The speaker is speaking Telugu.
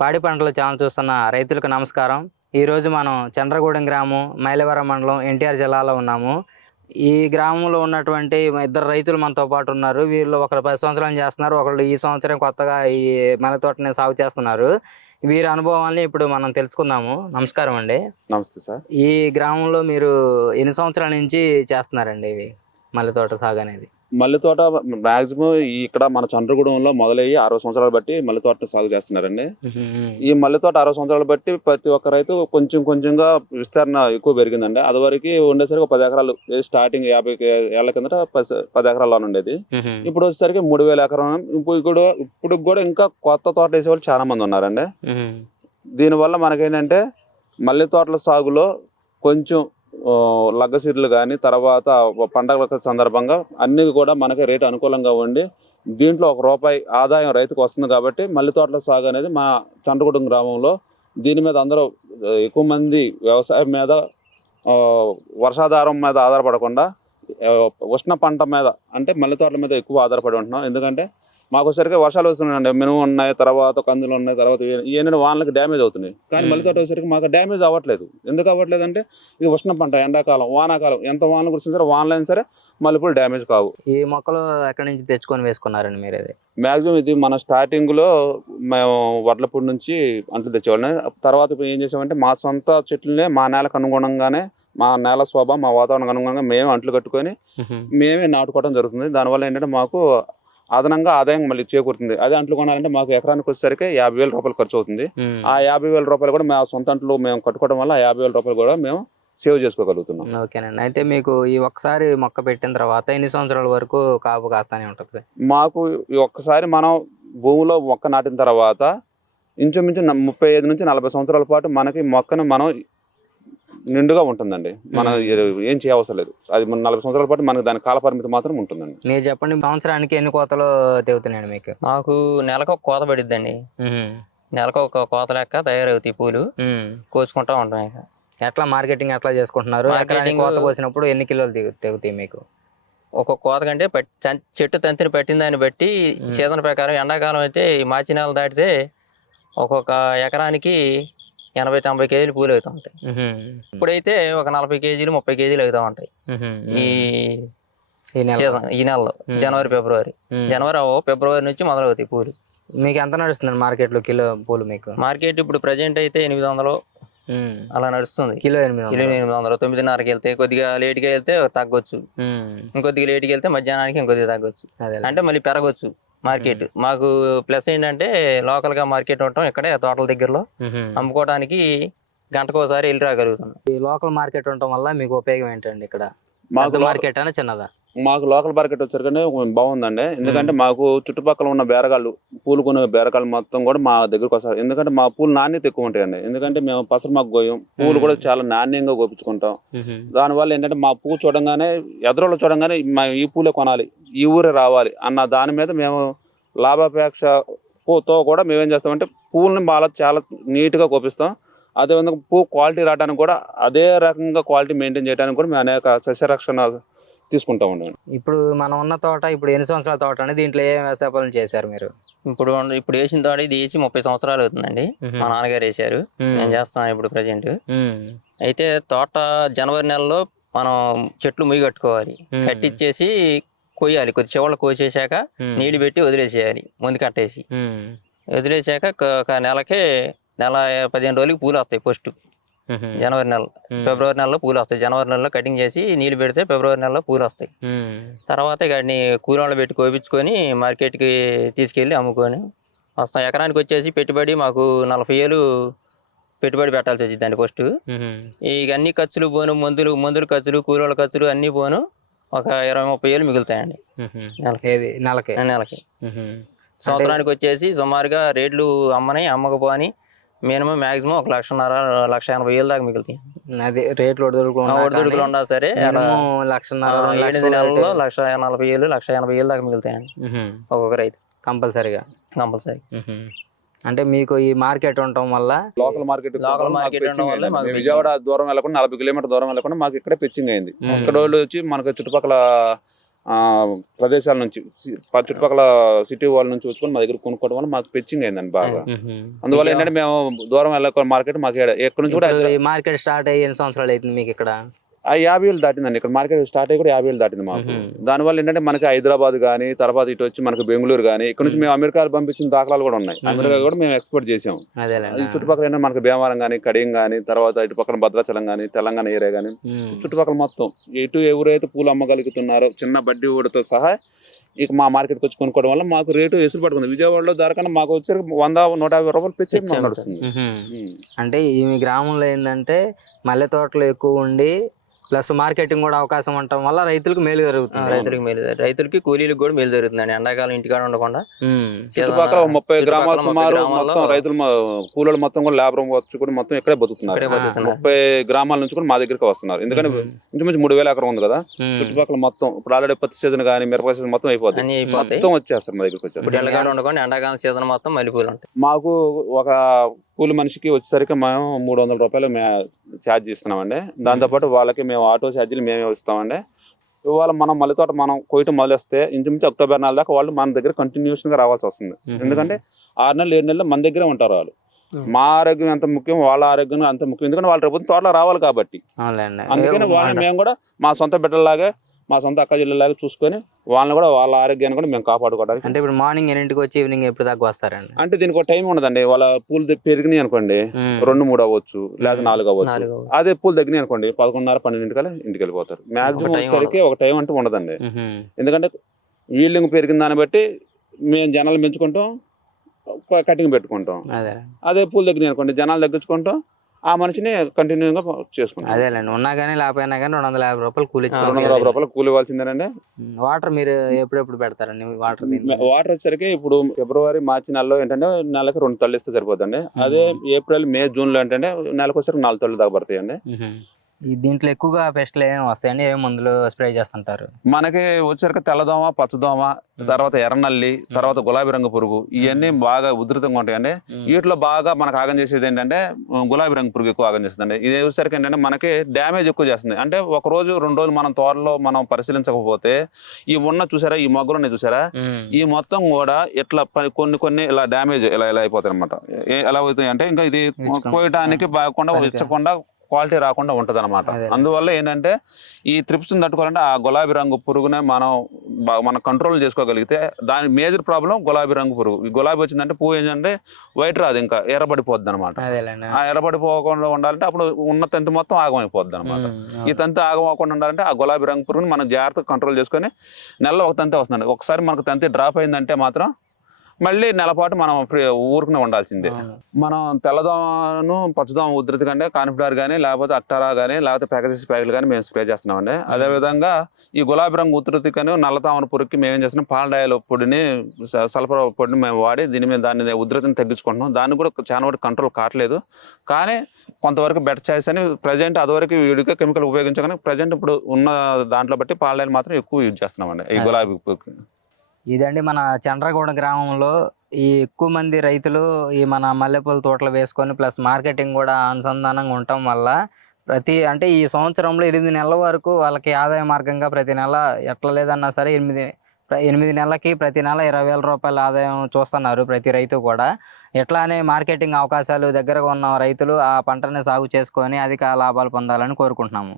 పాడి పంటలు ఛానల్ చూస్తున్న రైతులకు నమస్కారం. ఈరోజు మనం చంద్రగూడెం గ్రామం మైలవరం మండలం ఎన్టీఆర్ జిల్లాలో ఉన్నాము. ఈ గ్రామంలో ఉన్నటువంటి ఇద్దరు రైతులు మనతో పాటు ఉన్నారు. వీళ్ళు ఒకరు పది సంవత్సరాలు చేస్తున్నారు ఒకళ్ళు ఈ సంవత్సరం కొత్తగా ఈ మల తోటని సాగు చేస్తున్నారు. వీరి అనుభవాల్ని ఇప్పుడు మనం తెలుసుకుందాము. నమస్కారం అండి. నమస్తే సార్. ఈ గ్రామంలో మీరు ఎన్ని సంవత్సరాల నుంచి చేస్తున్నారండి ఇవి మల్లె తోట సాగు అనేది? మల్లె తోట మాక్సిమం ఇక్కడ మన చంద్రగూడెంలో మొదలయ్యి అరవై సంవత్సరాలు బట్టి మల్లె తోటను సాగు చేస్తున్నారండి. ఈ మల్లె తోట అరవై సంవత్సరాలు బట్టి ప్రతి ఒక్క రైతు కొంచెం కొంచెంగా విస్తరణ ఎక్కువ పెరిగిందండి. అది వరకు ఉండేసరికి ఒక పది ఎకరాలు స్టార్టింగ్ యాభై ఏళ్ళ కిందట పది- పది ఎకరాల్లో ఉండేది. ఇప్పుడు వచ్చేసరికి మూడు వేల ఎకరం ఇప్పుడు ఇప్పుడు ఇప్పుడు కూడా ఇంకా కొత్త తోట వేసే వాళ్ళు చాలా మంది ఉన్నారండి. దీనివల్ల మనకేంటంటే మల్లె తోటల సాగులో కొంచెం ఆ, లగ్గసిర్లు కానీ తర్వాత పండగల సందర్భంగా అన్ని కూడా మనకి రేటు అనుకూలంగా ఉండి దీంట్లో ఒక రూపాయి ఆదాయం రైతుకు వస్తుంది కాబట్టి మల్లె తోటల సాగు అనేది మా చండ్రగూడెం గ్రామంలో దీని మీద అందరూ ఎక్కువ మంది వ్యవసాయం మీద వర్షాధారం మీద ఆధారపడకుండా ఉష్ణ పంట మీద అంటే మల్లె తోటల మీద ఎక్కువ ఆధారపడి ఉంటున్నాం. ఎందుకంటే మాకు వచ్చేసరికి వర్షాలు వస్తున్నాయండి. మినుము ఉన్నాయి తర్వాత కందులు ఉన్నాయి తర్వాత ఏంటంటే వానలకు డ్యామేజ్ అవుతున్నాయి. కానీ. మల్లె తోట వచ్చేసరికి మాకు డ్యామేజ్ అవ్వట్లేదు. ఎందుకు అవ్వట్లేదు అంటే ఇది ఉష్ణ పంట ఎండాకాలం వానాకాలం. ఎంత వానలు కురిసిన సరే వానలైనా సరే మల్లెపూలు డ్యామేజ్ కావు. ఈ మొక్కలు ఎక్కడి నుంచి తెచ్చుకొని వేసుకున్నారండి మీరు ఇది మ్యాక్సిమం ఇది మన స్టార్టింగ్లో మేము వడ్లపూడి నుంచి అంట్లు తెచ్చేవాళ్ళం. తర్వాత ఇప్పుడు ఏం చేసామంటే మా సొంత చెట్లనే మా నేలకు అనుగుణంగానే మా నేల స్వభావం మా వాతావరణం అనుగుణంగా మేమే అంట్లు కట్టుకొని మేమే. నాటుకోవడం జరుగుతుంది. దానివల్ల ఏంటంటే మాకు అదనంగా ఆదాయం మళ్ళీ చేకూరుతుంది. అదే అంట్లు కొనాలంటే మాకు ఎకరానికి వచ్చేసరికి యాభై వేల రూపాయలు ఖర్చు అవుతుంది. ఆ యాభై వేల రూపాయలు కూడా మా సొంత అంట్లు మేము కట్టుకోవడం వల్ల ఆ యాభై వేల రూపాయలు కూడా మేము సేవ్ చేసుకోగలుగుతున్నాం. ఓకేనండి. అయితే మీకు ఈ ఒక్కసారి మొక్క పెట్టిన తర్వాత ఎన్ని సంవత్సరాల వరకు కాపు కాస్తానే ఉంటుంది మాకు ఈ ఒక్కసారి మనం భూమిలో మొక్క నాటిన తర్వాత ఇంచుమించు ముప్పై ఐదు నుంచి నలభై సంవత్సరాల పాటు మనకి మొక్కను మనం నిండుగా ఉంటుందండి. మనం. ఏం చేయవసరం లేదు. అది మన నలభై సంవత్సరాల పాటు మనకి దాని కాల పరిమితి మాత్రం ఉంటుందండి. మీరు చెప్పండి సంవత్సరానికి ఎన్ని కోతలు తెగుతున్నాయండి మీకు? నాకు నెలకు ఒక కోత పడిద్దండి. నెలకు ఒక కోత లెక్క తయారవుతాయి పూలు. కోసుకుంటా ఉంటాం ఇక. ఎట్లా మార్కెటింగ్ ఎట్లా చేసుకుంటున్నారు? కోత కోసినప్పుడు ఎన్ని కిలోలు తెగుతాయి మీకు? ఒక్కొక్క కోత కంటే చెట్టు తంతిని పట్టిన దాన్ని బట్టి. సీజన్ ప్రకారం ఎండాకాలం అయితే ఈ మార్చి నెల దాటితే ఒక్కొక్క ఎకరానికి ఎనభై తొంభై కేజీలు పూలు అవుతూ ఉంటాయి ఇప్పుడైతే ఒక నలభై కేజీలు ముప్పై కేజీలు అవుతూ ఉంటాయి. ఈ సీజన్ ఈ నెలలో. జనవరి ఫిబ్రవరి. జనవరి ఫిబ్రవరి నుంచి మొదలవుతాయి పూలు. మీకు ఎంత నడుస్తుంది మార్కెట్లో కిలో పూలు మీకు? మార్కెట్ ఇప్పుడు ప్రజెంట్ అయితే ఎనిమిది వందలు. అలా నడుస్తుంది. కిలో ఎనిమిది కిలో. ఎనిమిది వందలు. తొమ్మిదిన్నరకి వెళ్తే కొద్దిగా లేట్గా వెళ్తే తగ్గొచ్చు. ఇంకొద్దిగా లేట్కి వెళ్తే మధ్యాహ్నానికి ఇంకొద్దిగా తగ్గొచ్చు. అంటే మళ్ళీ పెరగొచ్చు. మార్కెట్. మాకు ప్లస్ ఏంటంటే లోకల్గా మార్కెట్ ఉండటం ఇక్కడే తోటల దగ్గరలో. అమ్ముకోవడానికి గంటకు ఒకసారి వెళ్ళి రాగలుగుతున్నాం ఈ లోకల్ మార్కెట్ ఉండటం వల్ల మీకు ఉపయోగం ఏంటండి ఇక్కడ? మాకు మార్కెట్ అని చిన్నదా? మాకు లోకల్ మార్కెట్ వచ్చేసరికి బాగుందండి. ఎందుకంటే మాకు చుట్టుపక్కల ఉన్న బేరగాళ్ళు పూలు కొనే బేరగాళ్ళు మొత్తం కూడా మా దగ్గరకు వస్తారు. ఎందుకంటే మా పూలు నాణ్యత ఎక్కువ ఉంటాయండి. ఎందుకంటే మేము పసరు మాకు గోయం. పూలు కూడా చాలా నాణ్యంగా కోపించుకుంటాం దానివల్ల ఏంటంటే మా పువ్వు చూడంగానే ఎదురులో చూడంగానే మా ఈ పూలే కొనాలి ఈ ఊరే రావాలి అన్న దాని మీద మేము లాభాపేక్ష పూతో కూడా మేము ఏం చేస్తామంటే పువ్వుల్ని బాగా చాలా నీట్గా కోపిస్తాం అదేవిధంగా పువ్వు క్వాలిటీ రావడానికి కూడా అదే రకంగా క్వాలిటీ మెయింటైన్ చేయడానికి కూడా మేము అనేక సస్యరక్షణ తీసుకుంటా ఉండండి ఇప్పుడు మనం ఉన్న తోట ఇప్పుడు ఎన్ని సంవత్సరాల తోట అండి దీంట్లో ఏం వ్యవసాయ పనులు చేశారు మీరు ఇప్పుడు ఇప్పుడు వేసిన తోట ఇది వేసి ముప్పై సంవత్సరాలు అవుతుందండి మా నాన్నగారు ఉమ్. నేను చేస్తాను ఇప్పుడు ప్రజెంట్. అయితే తోట జనవరి నెలలో మనం చెట్లు ముయ్యి కట్టుకోవాలి ఉమ్. కట్టించేసి కొయ్యాలి కొద్ది చివళ్ళు కోసేసాక. నీళ్ళు పెట్టి వదిలేసేయాలి ముందు కట్టేసి. వదిలేసాక ఒక- నెలకే నెల పదిహేను రోజులకి పూలు వస్తాయి ఫస్ట్. జనవరి నెల. ఫిబ్రవరి నెలలో పూలు వస్తాయి జనవరి నెలలో కటింగ్ చేసి నీళ్ళు పెడితే ఫిబ్రవరి నెలలో పూలు వస్తాయి. తర్వాత ఇక వాటిని కూలీళ్ళు పెట్టి కోపించుకొని మార్కెట్కి తీసుకెళ్ళి అమ్ముకొని వస్తాం ఎకరానికి వచ్చేసి పెట్టుబడి మాకు నలభై ఏళ్ళు పెట్టుబడి పెట్టాల్సి వచ్చిందండి ఫస్ట్. ఇక అన్ని ఖర్చులు పోను మందులు మందులు ఖర్చులు కూలీల ఖర్చులు అన్నీ పోను ఒక ఇరవై ముప్పై ఏళ్ళు మిగులుతాయండి. నెలకి నెలకి. సంవత్సరానికి వచ్చేసి సుమారుగా రేట్లు అమ్మని అమ్మకపోని మినిమం మాక్సిమం ఒక లక్షన్నర లక్ష ఎనభై వేలు దాకా మిగులుతాయి. అది రేట్లు ఒడిదుడుకులు ఉన్నా సరే లక్షన్నర ఎనిమిది నెలల్లో లక్ష నలభై ఏళ్ళు లక్ష ఎనభై ఏళ్ళు దాకా మిగులుతాయండి. ఒక్కొక్క రైతు. కంపల్సరిగా. కంపల్సరీ. అంటే మీకు ఈ మార్కెట్ ఉండటం వల్ల లోకల్ మార్కెట్ లోకల్ మార్కెట్ ఉండడం వల్ల మాకు మేము విజయవాడ దూరం వెళ్ళకుండా నలభై కిలోమీటర్ దూరం వెళ్ళకుండా మాకు ఇక్కడే పిచ్చింగ్ అయింది. ఇక్కడ వాళ్ళు వచ్చి మనకు చుట్టుపక్కల ప్రదేశాల నుంచి చుట్టుపక్కల సిటీ వాళ్ళ నుంచి వచ్చుకొని మా దగ్గర కొనుక్కోవడం వల్ల మాకు పెచ్చింగ్ అయిందండి బాగా. అందువల్ల ఏంటంటే మేము దూరం వెళ్ళక మార్కెట్ మాకు ఎక్కడి నుంచి కూడా మార్కెట్ స్టార్ట్ అయ్యి ఎన్ని సంవత్సరాలు అవుతుంది మీకు ఇక్కడ? ఆ యాభై వేలు దాటిందండి. ఇక్కడ మార్కెట్ స్టార్ట్ అయ్యి కూడా యాభై వేలు దాటింది మాకు. దానివల్ల ఏంటంటే మనకి హైదరాబాద్ కానీ తర్వాత ఇటు వచ్చి మనకి బెంగళూరు కానీ ఇక్కడ నుంచి మేము. అమెరికాలో పంపించిన దాఖలాలు కూడా ఉన్నాయి. అమెరికా కూడా మేము ఎక్స్పోర్ట్ చేసాం. చుట్టుపక్కల ఏంటంటే మనకి భీమవరం కానీ కడియం కానీ తర్వాత ఇటు పక్కన భద్రాచలం కానీ తెలంగాణ ఏరియా కానీ. చుట్టుపక్కల మొత్తం ఎటు ఎవరైతే పూలు అమ్మగలుగుతున్నారో చిన్న బడ్డీ ఊడితో సహా ఇక మా మార్కెట్కి వచ్చి కొనుక్కోవడం వల్ల మాకు రేటు ఎసురు పడుతుంది విజయవాడలో ధర కన్నా మాకు వచ్చేసరికి వంద నూట యాభై రూపాయలు పెంచి నడుస్తుంది. అంటే ఈ గ్రామంలో ఏంటంటే మల్లె తోటలు ఎక్కువ ఉండి ప్లస్ మార్కెటింగ్ కూడా అవకాశం ఉండటం వల్ల రైతులకు మేలు జరుగుతుంది. రైతులకి మేలు రైతులకి కూలీలకు కూడా మేలు జరుగుతుందండి. ఎండాకాలం ఇంటికాడ ఉండకుండా. చుట్టుపక్కల ముప్పై గ్రామాలు సుమారు మొత్తం రైతులు కూలీలు మొత్తం కూడా లేబర్ వచ్చి కూడా మొత్తం ఇక్కడే బతుకుతున్నారు. ముప్పై గ్రామాల నుంచి కూడా మా దగ్గరికి వస్తున్నారు. ఎందుకంటే. ఇంచుమించు మూడు వేల ఎకరం ఉంది కదా. చుట్టుపక్కల మొత్తం ఇప్పుడు ఆల్రెడీ పత్తి సీజన్ కానీ మిరపకాయ సీజన్ మొత్తం అయిపోతుంది మొత్తం వచ్చేస్తారు మా దగ్గరికి ఇప్పుడు ఎండకాడ ఉండకుండా ఎండాకాలం సీజన్ మొత్తం మల్లెపూలు ఉంటాయి. మాకు ఒక కూలి మనిషికి వచ్చేసరికి మేము మూడు వందల రూపాయలు మేము ఛార్జ్ ఇస్తున్నామండి దాంతోపాటు వాళ్ళకి మేము ఆటో ఛార్జీలు మేమే ఇస్తామండి. ఇవాళ మనం మళ్ళీ తోట మనం కొయ్యటం మొదలేస్తే ఇంచుమించు అక్టోబర్ నెల దాకా వాళ్ళు మన దగ్గర కంటిన్యూషన్గా రావాల్సి వస్తుంది. ఎందుకంటే ఆరు నెలలు ఏడు నెలలు మన దగ్గరే ఉంటారు వాళ్ళు. మా ఆరోగ్యం ఎంత ముఖ్యం వాళ్ళ ఆరోగ్యం అంత ముఖ్యం. ఎందుకంటే వాళ్ళ రేపు తోటలో రావాలి కాబట్టి. అందుకని వాళ్ళని. మేము కూడా మా సొంత బిడ్డలాగా మా సొంత అక్క జిల్లలాగా చూసుకొని వాళ్ళని కూడా వాళ్ళ ఆరోగ్యాన్ని కూడా మేము కాపాడుకోవడానికి. అంటే ఇప్పుడు మార్నింగ్ ఎన్నింటికి వచ్చి ఈవినింగ్ ఎప్పుడు దాకా వస్తారండి? అంటే దీనికి ఒక టైం ఉండదండి. వాళ్ళ పూలు పెరిగినాయి అనుకోండి. రెండు మూడు అవ్వచ్చు లేదా నాలుగు అవ్వచ్చు. అదే పూలు తగ్గినాయి అనుకోండి పదకొండున్నర పన్నెండింటికల్లా ఇంటికి వెళ్ళిపోతారు. మాక్సిమం వచ్చేసరికి ఒక టైం అంటూ ఉండదండి. ఎందుకంటే వీల్డింగ్ పెరిగిన దాన్ని బట్టి మేము జనాలు పెంచుకుంటాం కటింగ్ పెట్టుకుంటాం. అదే. అదే పూలు తగ్గినాయి అనుకోండి జనాలు తగ్గించుకుంటాం ఆ మనిషిని కంటిన్యూగా చేసుకుంటాం. అదేలేండి. ఉన్నా కానీ లేకపోయినా కానీ రెండు వందల యాభై రూపాయలు కూలి రెండు వందల యాభై రూపాయలు కూలి ఇవ్వాల్సిందేనండి. వాటర్ మీరు ఎప్పుడెప్పుడు పెడతారండి? వాటర్ వాటర్ వచ్చేసరికి ఇప్పుడు ఫిబ్రవరి మార్చి నెలలో ఏంటంటే నెలకు రెండు తల్లి ఇస్తే సరిపోతుంది అదే ఏప్రిల్ మే జూన్లో ఏంటంటే నెలకు వచ్చేసరికి నాలుగు తల్లి దాకా పడతాయండి ఈ దీంట్లో ఎక్కువగా పెస్ట్లు ఏమేమి వస్తాయండి? ఏమేమి మందులు స్ప్రే చేస్తుంటారు? మనకి వచ్చేసరికి తెల్లదోమ పచ్చదోమ తర్వాత ఎర్రనల్లి తర్వాత గులాబీ రంగు పురుగు ఇవన్నీ బాగా ఉధృతంగా ఉంటాయండి. వీటిలో బాగా మనకు ఆగం చేసేది ఏంటంటే గులాబీ రంగు పురుగు ఎక్కువ ఆగం చేస్తుంది ఇది వచ్చేసరికి ఏంటంటే మనకి డ్యామేజ్ ఎక్కువ చేస్తుంది. అంటే ఒక రోజు రెండు రోజులు మనం తోటలో మనం పరిశీలించకపోతే ఈ ఉన్న చూసారా ఈ మొగ్గలు ఉన్నాయి చూసారా. ఈ మొత్తం కూడా ఇట్లా కొన్ని కొన్ని ఇలా డ్యామేజ్ ఇలా ఇలా అయిపోతాయి అనమాట ఎలా అవుతాయి అంటే ఇంకా ఇది కోయటానికి బాగకుండా. ఇచ్చకుండా క్వాలిటీ రాకుండా ఉంటది అనమాట అదే. అందువల్ల ఏంటంటే ఈ త్రిప్స్ తట్టుకోవాలంటే ఆ గులాబీ రంగు పురుగునే మనం మనం కంట్రోల్ చేసుకోగలిగితే దాని మేజర్ ప్రాబ్లం గులాబీ రంగు పురుగు. ఈ గులాబీ వచ్చిందంటే పువ్వు ఏంటంటే వైట్ రాదు ఇంకా ఎర్రబడిపోద్ది అనమాట ఆ ఎర్రబడిపోకుండా ఉండాలంటే అప్పుడు ఉన్న తంతి మొత్తం ఆగమైపోద్ది అనమాట ఈ తంతి ఆగమవకుండా ఉండాలంటే ఆ గులాబీ రంగు పురుగుని మనం జాగ్రత్తగా కంట్రోల్ చేసుకొని నెలలో ఒక తంతి వస్తుందండి. ఒకసారి మనకు తంతి డ్రాప్ అయిందంటే మాత్రం మళ్ళీ నెల పాటు మనం ఊరుకునే ఉండాల్సిందే. మనం తెల్లదోమను పచ్చదోమ ఉధృతి కంటే కాన్ఫ్లవర్ కానీ లేకపోతే అక్టారా కానీ లేకపోతే ప్యాకేజెస్ ప్యాకెట్లు కానీ మేము స్ప్రే చేస్తున్నామండి. అదే విధంగా ఈ గులాబీ రంగు ఉధృతి కానీ నల్లతామర పురుగుకి మేము ఏం చేస్తున్నాం? పాలడాయల పొడిని సల్ఫర్ పొడిని మేము వాడి దీని మీద దాని ఉధృతిని తగ్గించుకుంటున్నాం. దాన్ని కూడా చాలా వరకు కంట్రోల్ కావట్లేదు. కానీ కొంతవరకు బెటర్ చాయిస్ అని ప్రజెంట్ అదివరకు వీడిగా కెమికల్ ఉపయోగించగానే ప్రజెంట్ ఇప్పుడు ఉన్న దాంట్లో బట్టి పాలడాయలు మాత్రం ఎక్కువ యూజ్ చేస్తున్నామండి. ఈ. గులాబీ పురుగుకి ఇదండి మన చంద్రగూడ గ్రామంలో ఈ ఎక్కువ మంది రైతులు ఈ మన మల్లెపూల తోటలు వేసుకొని ప్లస్ మార్కెటింగ్ కూడా అనుసంధానంగా ఉండటం వల్ల ప్రతి అంటే ఈ సంవత్సరంలో ఎనిమిది నెలల వరకు వాళ్ళకి ఆదాయ మార్గంగా ప్రతి నెల ఎట్లా లేదన్నా సరే ఎనిమిది ఎనిమిది నెలలకి ప్రతి నెల ఇరవై వేల రూపాయల ఆదాయం చూస్తున్నారు ప్రతి రైతు కూడా. ఎట్లానే మార్కెటింగ్ అవకాశాలు దగ్గరగా ఉన్న రైతులు ఆ పంటని సాగు చేసుకొని అధిక లాభాలు పొందాలని కోరుకుంటున్నాము.